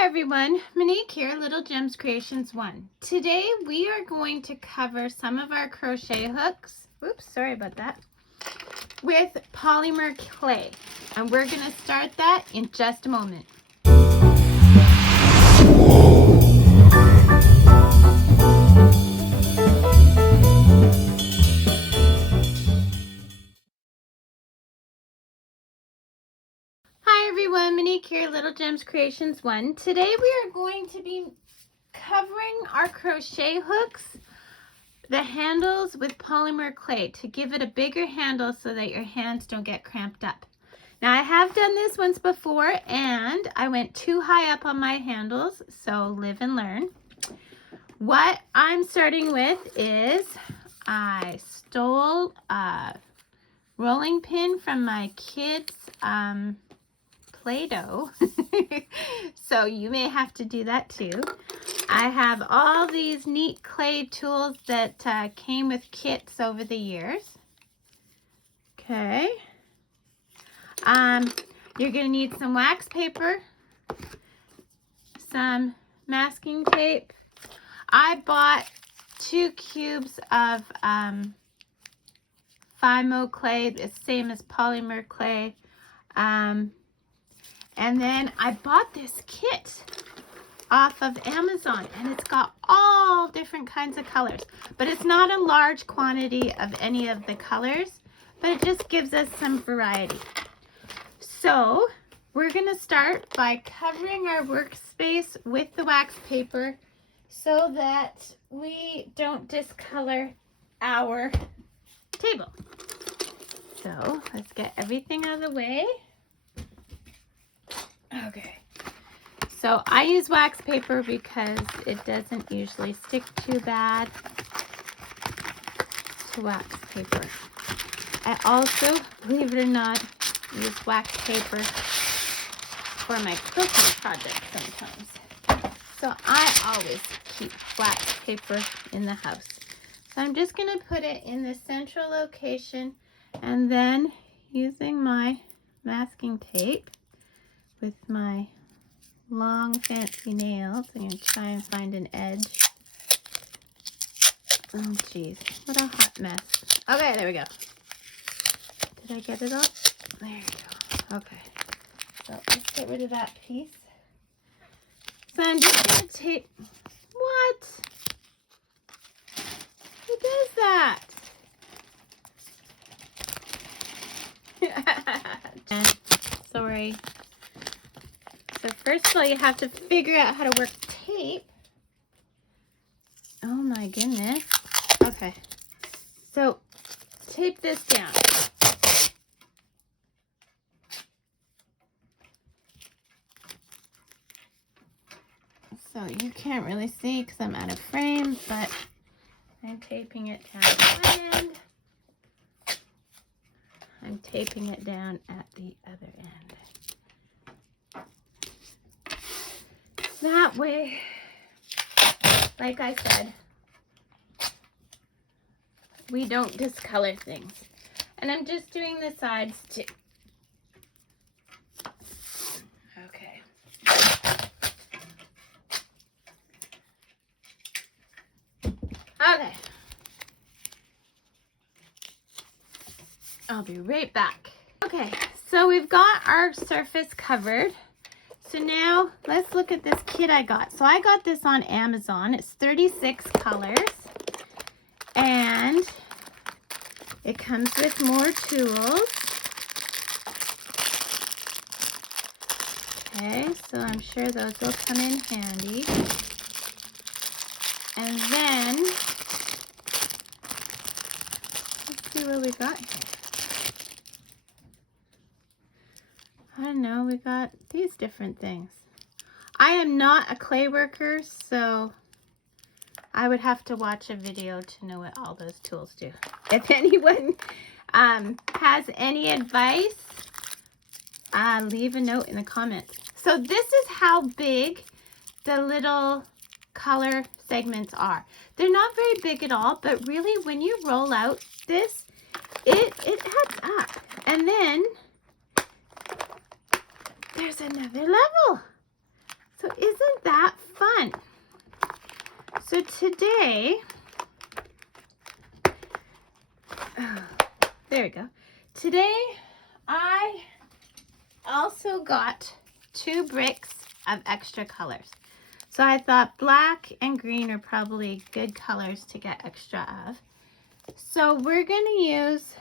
Hi everyone, Monique here, Little Gems Creations 1. Today we are going to cover some of our crochet hooks, oops, sorry about that, with polymer clay. And we're going to start that in just a moment. Hi everyone, Monique here, Little Gems Creations 1. Today we are going to be covering our crochet hooks, the handles, with polymer clay to give it a bigger handle so that your hands don't get cramped up. Now I have done this once before and I went too high up on my handles, so live and learn. What I'm starting with is I stole a rolling pin from my kids' Play-Doh. So you may have to do that too. I have all these neat clay tools that came with kits over the years. Okay. You're going to need some wax paper, some masking tape. I bought 2 cubes of Fimo clay, the same as polymer clay. And then I bought this kit off of Amazon, and it's got all different kinds of colors, but it's not a large quantity of any of the colors, but it just gives us some variety. So we're going to start by covering our workspace with the wax paper so that we don't discolor our table. So let's get everything out of the way. Okay. So I use wax paper because it doesn't usually stick too bad to wax paper. I also, believe it or not, use wax paper for my cooking projects sometimes. So I always keep wax paper in the house. So I'm just going to put it in the central location, and then using my masking tape with my long fancy nails, I'm going to try and find an edge. Oh geez, what a hot mess. Okay, there we go. Did I get it all? There we go. Okay, so let's get rid of that piece. So I'm just going to tape. What? Who does that? Sorry. So first of all, you have to figure out how to work tape. Oh my goodness. Okay. So tape this down. So you can't really see because I'm out of frame, but I'm taping it down at one end. I'm taping it down at the other end. That way, like I said, we don't discolor things. And I'm just doing the sides too. Okay. Okay. I'll be right back. Okay, so we've got our surface covered. So now let's look at this kit I got. So I got this on Amazon. It's 36 colors. And it comes with more tools. Okay, so I'm sure those will come in handy. And then, let's see what we got here. I don't know, we got these different things. I am not a clay worker, so I would have to watch a video to know what all those tools do. If anyone has any advice, leave a note in the comments. So this is how big the little color segments are. They're not very big at all, but really when you roll out this, it adds up. And then there's another level. So isn't that fun? So today, there we go. Today, I also got 2 bricks of extra colors. So I thought black and green are probably good colors to get extra of. So we're going to use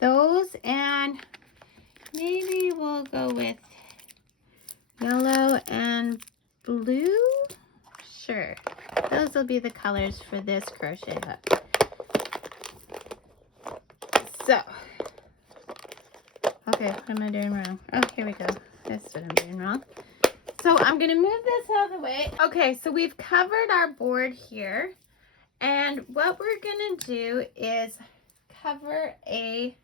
those, and maybe we'll go with yellow and blue. Sure. Those will be the colors for this crochet hook. So, okay, what am I doing wrong? Oh, here we go. That's what I'm doing wrong. So I'm going to move this out of the way. Okay, so we've covered our board here. And what we're going to do is cover a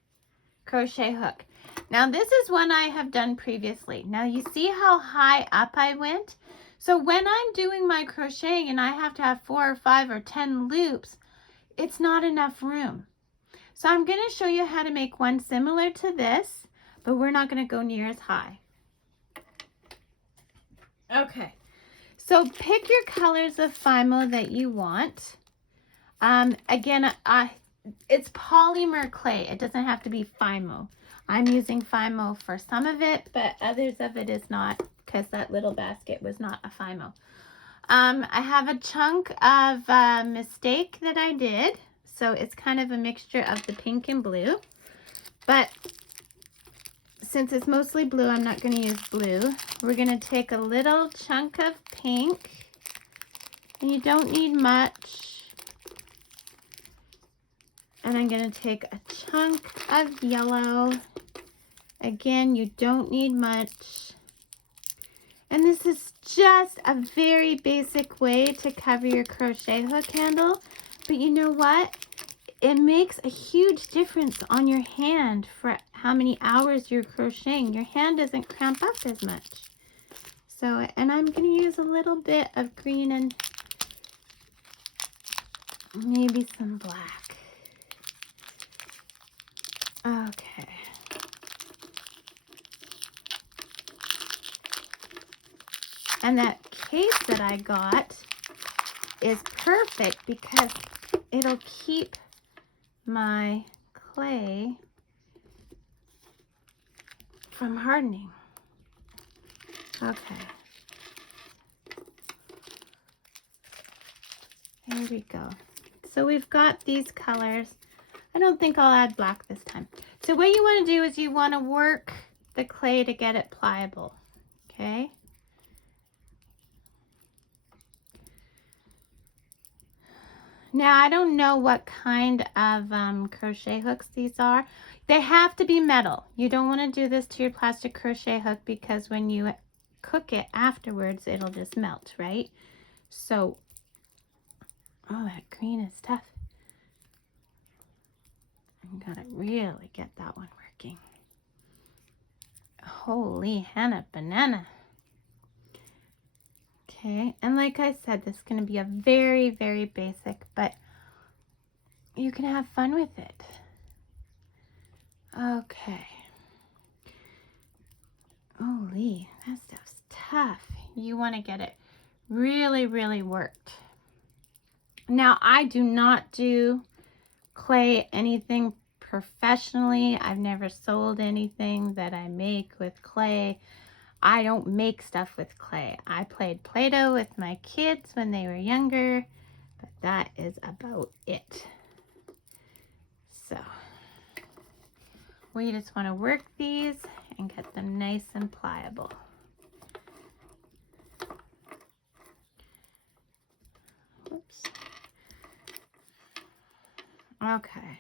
crochet hook. Now, this is one I have done previously. Now, you see how high up I went? So when I'm doing my crocheting and I have to have 4 or 5 or 10 loops, it's not enough room. So I'm going to show you how to make one similar to this, but we're not going to go near as high. Okay, so pick your colors of Fimo that you want. Again, it's polymer clay. It doesn't have to be Fimo. I'm using Fimo for some of it, but others of it is not, because that little basket was not a Fimo. I have a chunk of mistake that I did. So it's kind of a mixture of the pink and blue. But since it's mostly blue, I'm not going to use blue. We're going to take a little chunk of pink. And you don't need much. And I'm going to take a chunk of yellow. Again, you don't need much. And this is just a very basic way to cover your crochet hook handle. But you know what? It makes a huge difference on your hand for how many hours you're crocheting. Your hand doesn't cramp up as much. So, and I'm going to use a little bit of green and maybe some black. Okay. And that case that I got is perfect because it'll keep my clay from hardening. Okay. There we go. So we've got these colors. I don't think I'll add black this time. So what you want to do is you want to work the clay to get it pliable. Okay. Now, I don't know what kind of crochet hooks these are. They have to be metal. You don't want to do this to your plastic crochet hook because when you cook it afterwards, it'll just melt, right? So, oh, that green is tough. I'm gonna really get that one working. Holy Hannah banana. Okay, and like I said, this is going to be a very, very basic, but you can have fun with it. Okay. Holy, that stuff's tough. You want to get it really, really worked. Now, I do not do clay anything professionally. I've never sold anything that I make with clay. I don't make stuff with clay. I played Play-Doh with my kids when they were younger, but that is about it. So, we just want to work these and get them nice and pliable. Oops. Okay.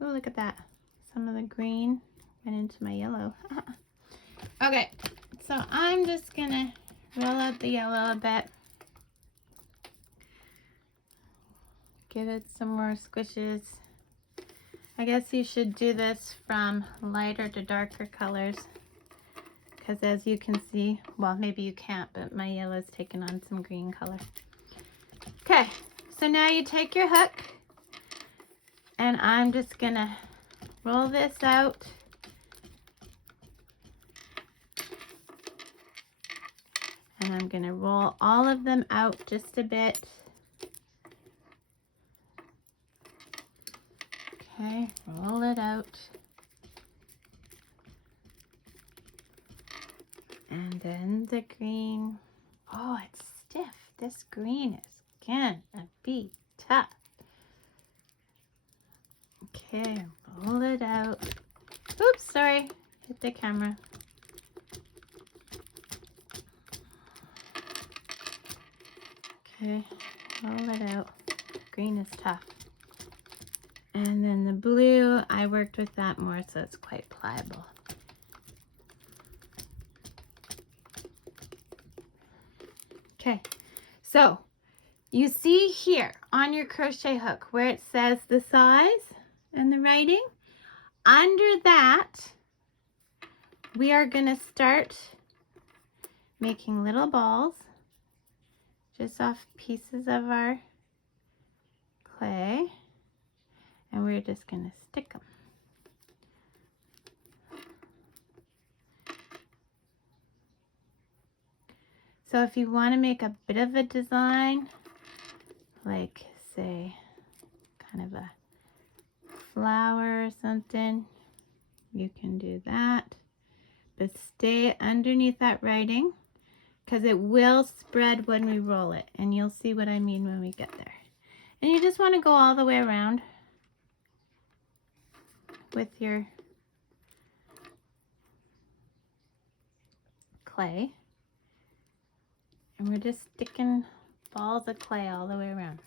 Oh, look at that. Some of the green went into my yellow. Okay, so I'm just gonna roll out the yellow a bit. Give it some more squishes. I guess you should do this from lighter to darker colors because as you can see, well, maybe you can't, but my yellow's taken on some green color. Okay, so now you take your hook and I'm just gonna roll this out. And I'm going to roll all of them out just a bit. Okay, roll it out. And then the green. Oh, it's stiff. This green is gonna be tough. Okay, roll it out. Oops, sorry. Hit the camera. Okay, roll it out. Green is tough. And then the blue, I worked with that more, so it's quite pliable. Okay, so you see here on your crochet hook where it says the size and the writing. Under that, we are going to start making little balls just off pieces of our clay, and we're just going to stick them. So if you want to make a bit of a design, like say kind of a flower or something, you can do that. But stay underneath that writing because it will spread when we roll it, and you'll see what I mean when we get there. And you just want to go all the way around with your clay. And we're just sticking balls of clay all the way around.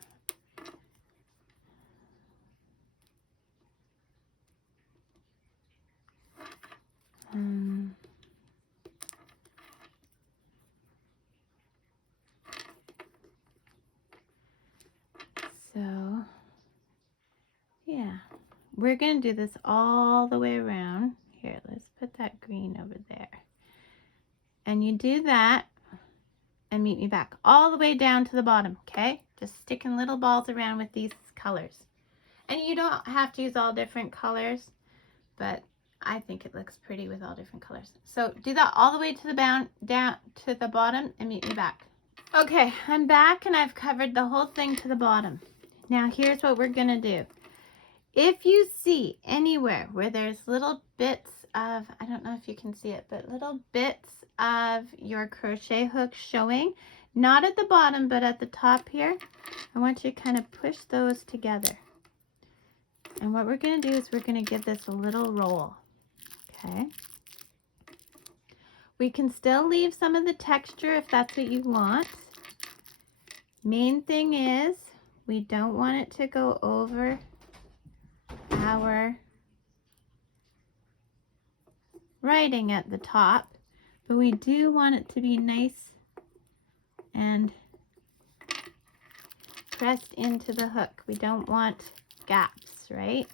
So, yeah, we're going to do this all the way around. Here, let's put that green over there. And you do that and meet me back all the way down to the bottom, okay? Just sticking little balls around with these colors. And you don't have to use all different colors, but I think it looks pretty with all different colors. So do that all the way to the down to the bottom and meet me back. Okay, I'm back and I've covered the whole thing to the bottom. Now here's what we're gonna do. If you see anywhere where there's little bits of, I don't know if you can see it, but little bits of your crochet hook showing, not at the bottom, but at the top here, I want you to kind of push those together. And what we're going to do is we're going to give this a little roll, okay? We can still leave some of the texture if that's what you want. Main thing is we don't want it to go over our writing at the top, but we do want it to be nice and pressed into the hook. We don't want gaps, right?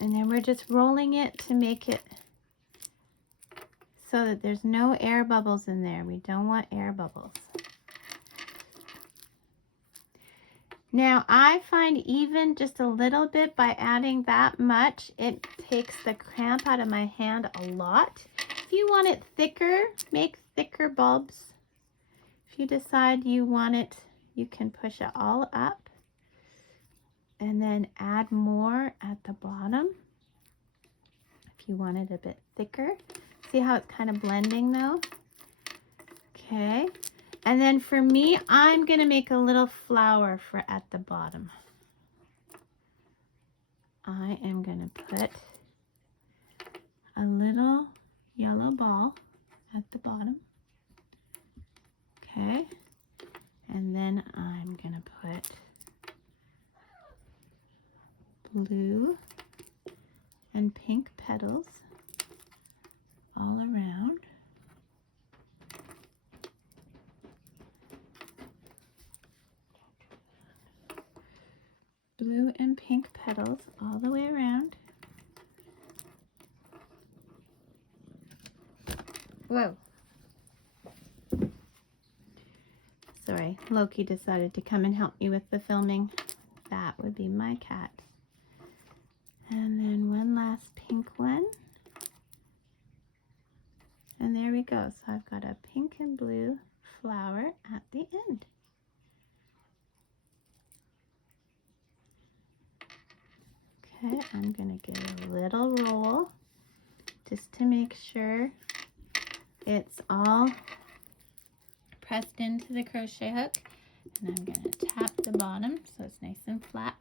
And then we're just rolling it to make it so that there's no air bubbles in there. We don't want air bubbles. Now I find even just a little bit by adding that much, it takes the cramp out of my hand a lot. If you want it thicker, make thicker bulbs. If you decide you want it, you can push it all up and then add more at the bottom if you want it a bit thicker. See how it's kind of blending though? Okay. And then for me, I'm going to make a little flower for at the bottom. I am going to put a little yellow ball at the bottom. Okay. And then I'm going to put blue and pink petals all around. Blue and pink petals all the way around. Whoa. Sorry, Loki decided to come and help me with the filming. That would be my cat. And then one last pink one. And there we go. So I've got a pink and blue flower at the end. Okay, I'm going to give it a little roll just to make sure it's all pressed into the crochet hook. And I'm going to tap the bottom so it's nice and flat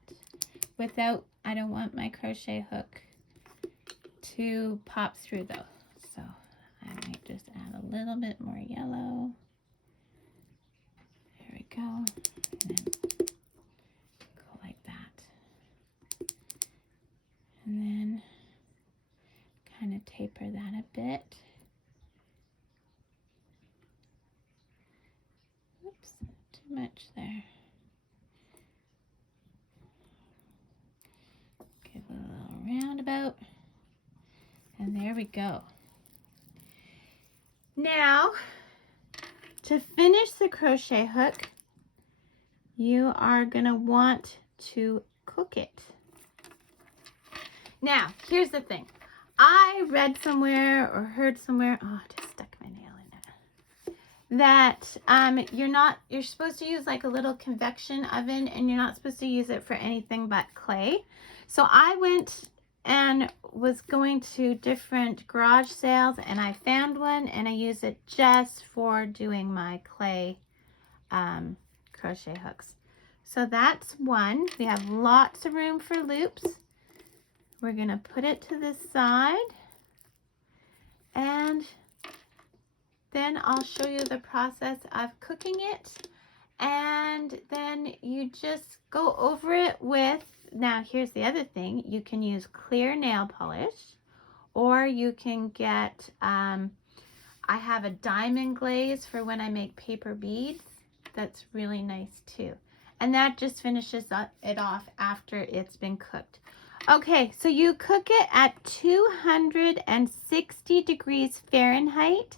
without, I don't want my crochet hook to pop through though. So I might just add a little bit more yellow. There we go. And then go like that. And then kind of taper that a bit. Oops, too much there. Give it a little roundabout. And there we go. Now, to finish the crochet hook, you are going to want to cook it. Now, here's the thing. I read somewhere or heard somewhere, oh, I just stuck my nail in it, that you're supposed to use like a little convection oven, and you're not supposed to use it for anything but clay. So I went and was going to different garage sales, and I found one, and I use it just for doing my clay crochet hooks. So that's one. We have lots of room for loops. We're going to put it to the side, and then I'll show you the process of cooking it, and then you just go over it with, now here's the other thing, you can use clear nail polish, or you can get, I have a diamond glaze for when I make paper beads. That's really nice too. And that just finishes it off after it's been cooked. Okay, so you cook it at 260 degrees Fahrenheit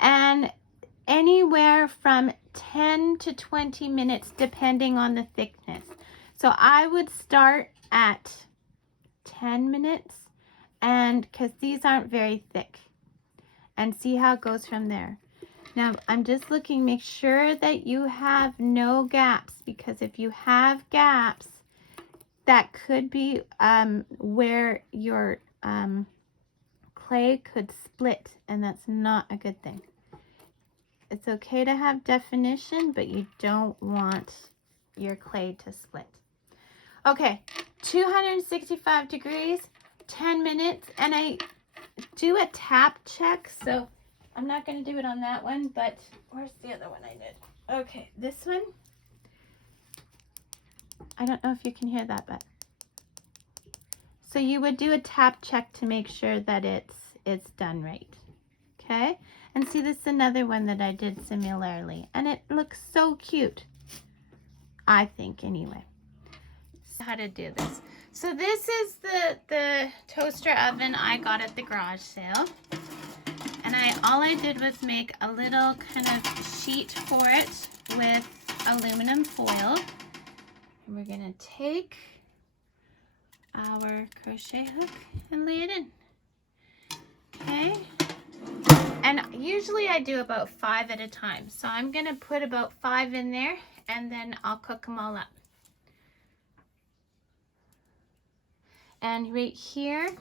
and anywhere from 10 to 20 minutes depending on the thickness. So I would start at 10 minutes, and because these aren't very thick, and see how it goes from there. Now I'm just looking, make sure that you have no gaps, because if you have gaps, that could be where your clay could split, and that's not a good thing. It's okay to have definition, but you don't want your clay to split. Okay, 265 degrees, 10 minutes, and I do a tap check, so I'm not going to do it on that one, but where's the other one I did? Okay, this one. I don't know if you can hear that, but so you would do a tap check to make sure that it's done right. Okay, and see, this is another one that I did similarly, and it looks so cute, I think, anyway. How to do this. So this is the toaster oven I got at the garage sale, and all I did was make a little kind of sheet for it with aluminum foil. And we're gonna take our crochet hook and lay it in. Okay, and usually I do about 5 at a time, so I'm gonna put about 5 in there, and then I'll cook them all up. And right here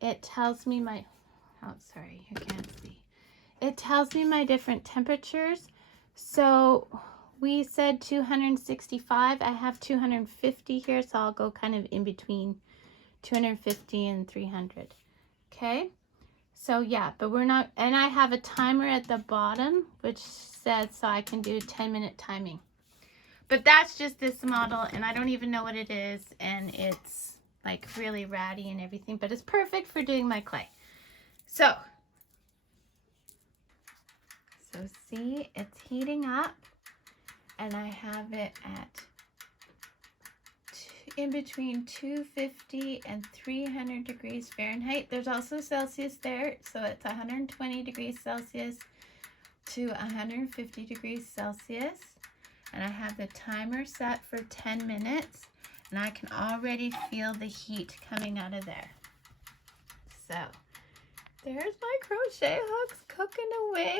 it tells me my, oh sorry, you can't see, it tells me my different temperatures. So we said 265. I have 250 here, so I'll go kind of in between 250 and 300. Okay, so yeah, but we're not, and I have a timer at the bottom which says so I can do 10-minute timing. But that's just this model, and I don't even know what it is, and it's like really ratty and everything, but it's perfect for doing my clay. So see, it's heating up, and I have it at in between 250 and 300 degrees Fahrenheit. There's also Celsius there, so it's 120 degrees Celsius to 150 degrees Celsius. And I have the timer set for 10 minutes, and I can already feel the heat coming out of there. So There's my crochet hooks cooking away.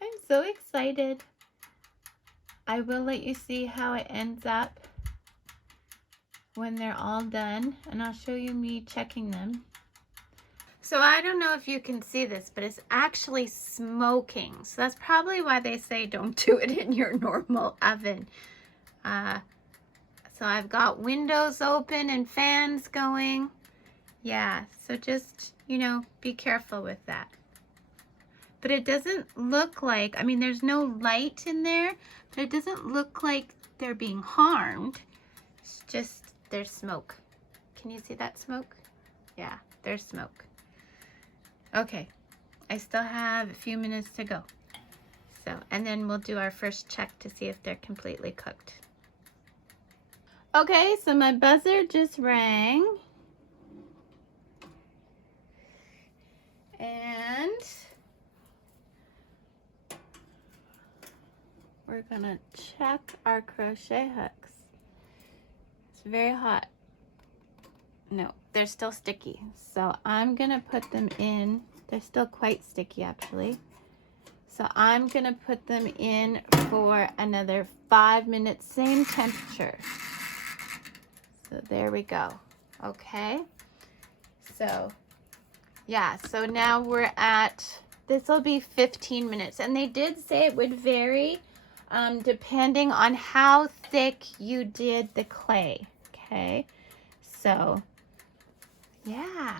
I'm so excited. I will let you see how it ends up when they're all done, and I'll show you me checking them. So I don't know if you can see this, but it's actually smoking. So that's probably why they say don't do it in your normal oven. So I've got windows open and fans going. Yeah, so just, you know, be careful with that. But it doesn't look like, I mean, there's no light in there, but it doesn't look like they're being harmed. It's just, there's smoke. Can you see that smoke? Yeah, there's smoke. Okay, I still have a few minutes to go. So, and then we'll do our first check to see if they're completely cooked. Okay, so my buzzer just rang. And we're gonna check our crochet hooks. It's very hot. No, they're still sticky. So I'm gonna put them in. They're still quite sticky actually. So I'm gonna put them in for another 5 minutes, same temperature. So there we go. Okay. So yeah, so now we're at, this will be 15 minutes. And they did say it would vary depending on how thick you did the clay. Okay. So yeah,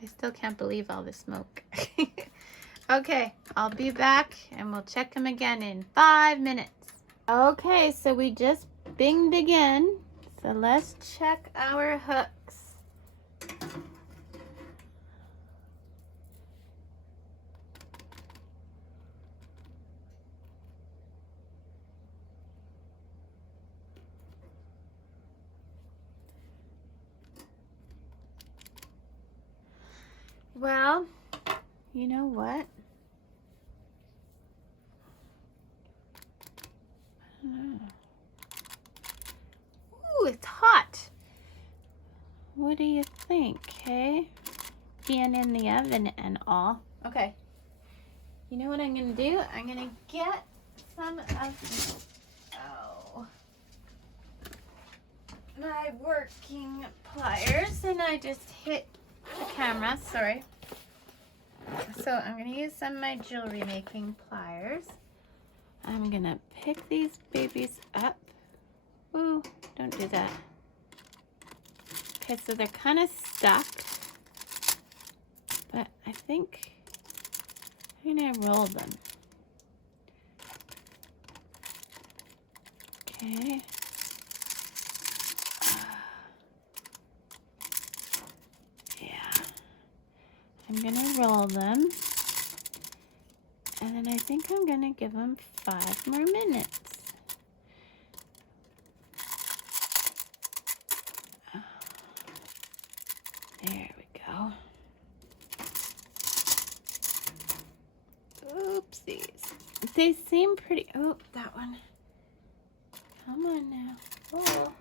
I still can't believe all the smoke. Okay, I'll be back and we'll check them again in 5 minutes. Okay, so we just binged again. So let's check our hooks. Well, you know what? I don't know. Ooh, it's hot. What do you think, hey? Being in the oven and all. Okay. You know what I'm going to do? I'm going to get some of my working pliers, and I just hit the camera, sorry. So I'm going to use some of my jewelry making pliers. I'm going to pick these babies up. Ooh, don't do that. Okay, so they're kind of stuck, but I think I'm going to roll them. Okay. Yeah. I'm going to roll them. And then I think I'm going to give them 5 more minutes. There we go. Oopsies. They seem pretty. Oh, that one. Come on now. Oh.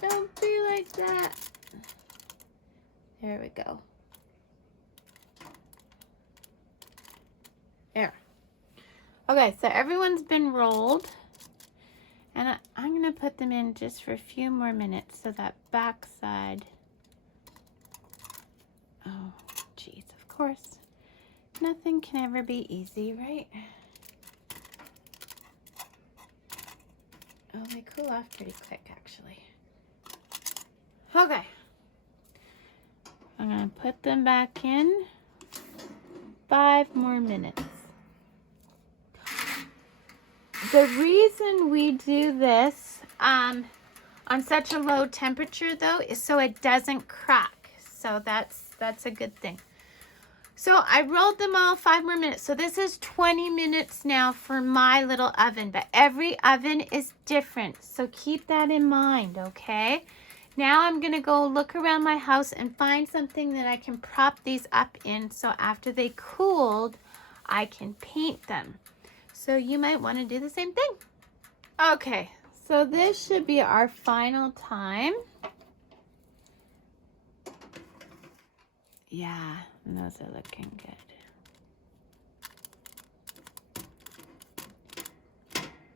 Don't be like that. There we go. There. Okay, so everyone's been rolled. And I'm going to put them in just for a few more minutes so that back side. Oh, geez, of course. Nothing can ever be easy, right? Oh, they cool off pretty quick, actually. Okay. I'm going to put them back in. 5 more minutes. The reason we do this on such a low temperature, though, is so it doesn't crack. So that's a good thing. So I rolled them all 5 more minutes. So this is 20 minutes now for my little oven, but every oven is different. So keep that in mind, okay? Now I'm going to go look around my house and find something that I can prop these up in so after they cooled, I can paint them. So you might want to do the same thing. Okay, So this should be our final time. Yeah, those are looking good.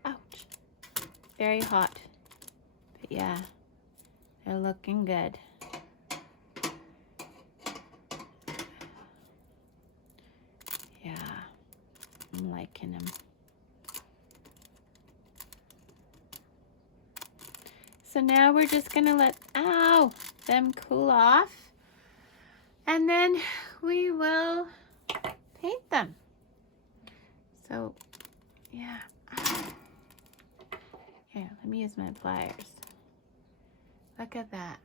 Ouch. Very hot. But yeah, they're looking good. Yeah, I'm liking them. So now we're just gonna let them cool off, and then we will paint them. So yeah, here, let me use my pliers. Look at that.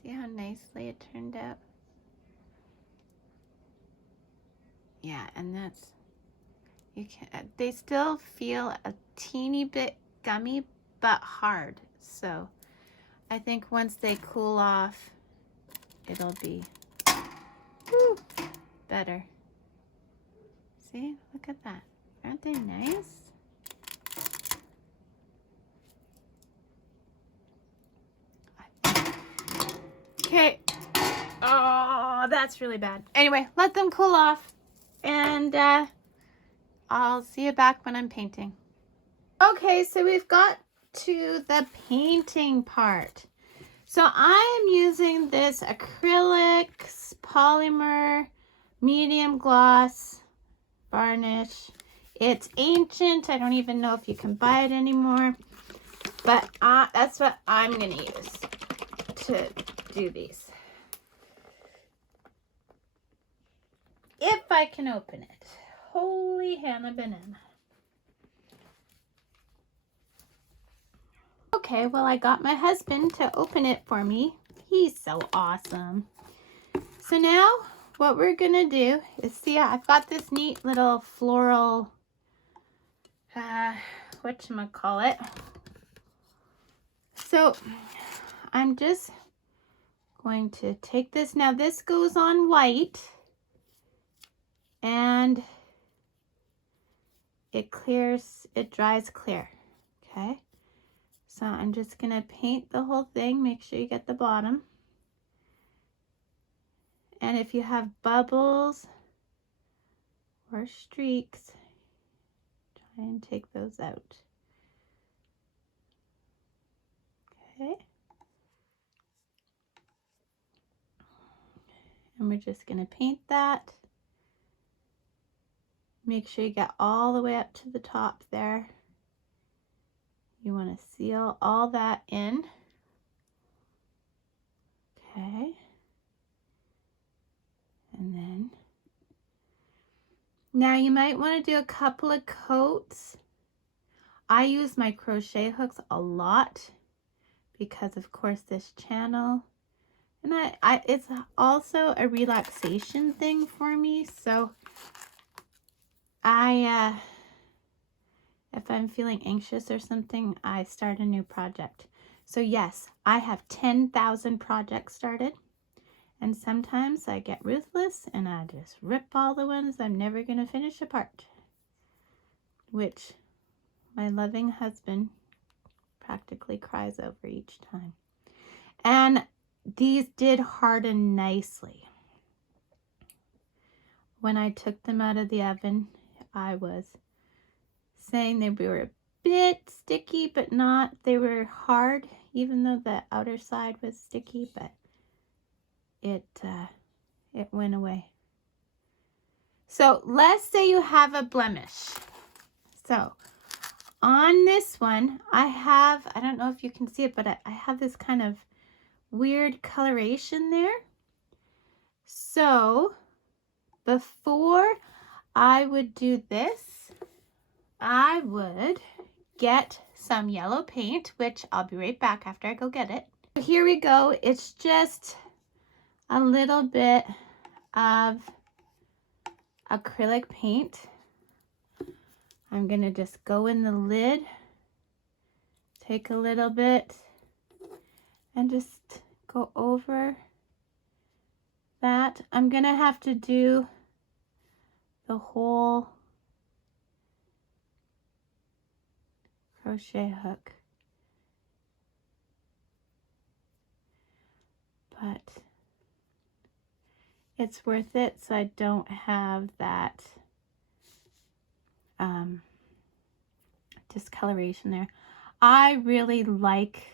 See how nicely it turned out? Yeah, and that's, you can, they still feel a teeny bit gummy, but hard. So I think once they cool off, it'll be better. See, look at that. Aren't they nice? Okay. Oh, that's really bad. Anyway, let them cool off, and I'll see you back when I'm painting. Okay, so we've got to the painting part. So I am using this acrylics polymer medium gloss varnish. It's ancient. I don't even know if you can buy it anymore, but that's what I'm going to use to do these. If I can open it. Holy Hannah banana. Okay, well, I got my husband to open it for me. He's so awesome. So now what we're gonna do is, see, I've got this neat little floral, whatchamacallit. So I'm just going to take this. Now this goes on white, and it clears, it dries clear, okay? So I'm just gonna paint the whole thing. Make sure you get the bottom. And if you have bubbles or streaks, try and take those out. Okay. And we're just gonna paint that. Make sure you get all the way up to the top there. You want to seal all that in. Okay. And then, now you might want to do a couple of coats. I use my crochet hooks a lot because, of course, this channel, and it's also a relaxation thing for me. So if I'm feeling anxious or something, I start a new project. So yes, I have 10,000 projects started, and sometimes I get ruthless and I just rip all the ones I'm never going to finish apart, which my loving husband practically cries over each time. And these did harden nicely. When I took them out of the oven, I was saying they were a bit sticky, but not, they were hard, even though the outer side was sticky, but it went away. So let's say you have a blemish. So on this one, I don't know if you can see it, but I have this kind of weird coloration there. So before I would do this, I would get some yellow paint, which I'll be right back after I go get it. Here we go. It's just a little bit of acrylic paint. I'm gonna just go in the lid, take a little bit, and just go over that. I'm gonna have to do the whole crochet hook. it's worth it, so I don't have that discoloration there. I really like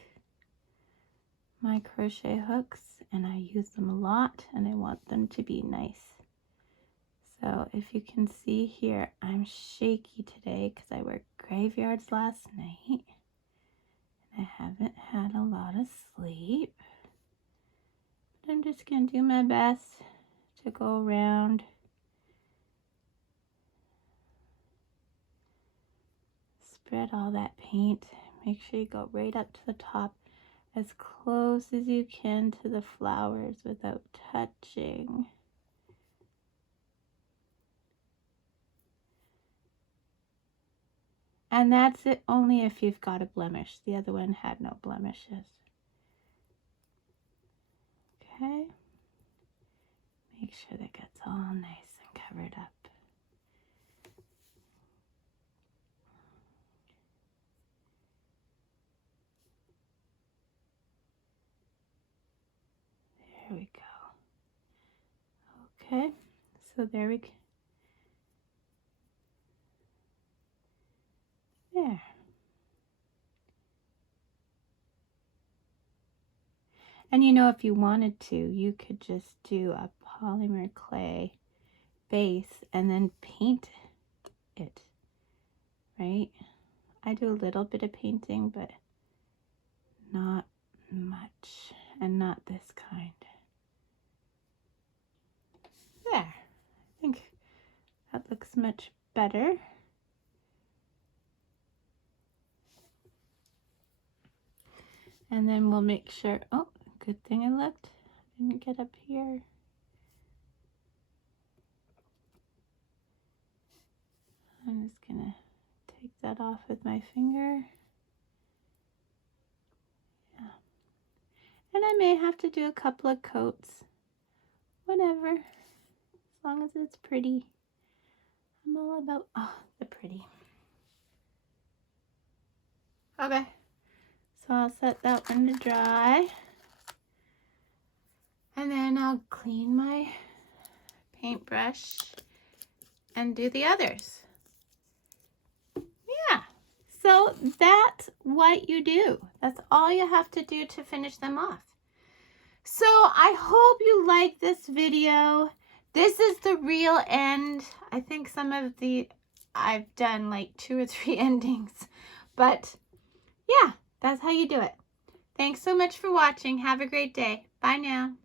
my crochet hooks and I use them a lot and I want them to be nice. So if you can see here, I'm shaky today because I worked graveyards last night. I haven't had a lot of sleep. But I'm just going to do my best to go around. Spread all that paint. Make sure you go right up to the top as close as you can to the flowers without touching. And that's it only if you've got a blemish. The other one had no blemishes. Okay. Make sure that gets all nice and covered up. There we go. Okay, so there we go. There. And you know, if you wanted to, you could just do a polymer clay base and then paint it, right? I do a little bit of painting, but not much, and not this kind. There, I think that looks much better. And then we'll make sure, oh, good thing I looked. I didn't get up here. I'm just gonna take that off with my finger. Yeah. And I may have to do a couple of coats. Whatever, as long as it's pretty. I'm all about, oh, the pretty. Okay, so I'll set that one to dry. And then I'll clean my paintbrush and do the others. Yeah, so that's what you do. That's all you have to do to finish them off. So I hope you like this video. This is the real end. I think some of the, I've done like 2 or 3 endings, but yeah, that's how you do it. Thanks so much for watching. Have a great day. Bye now.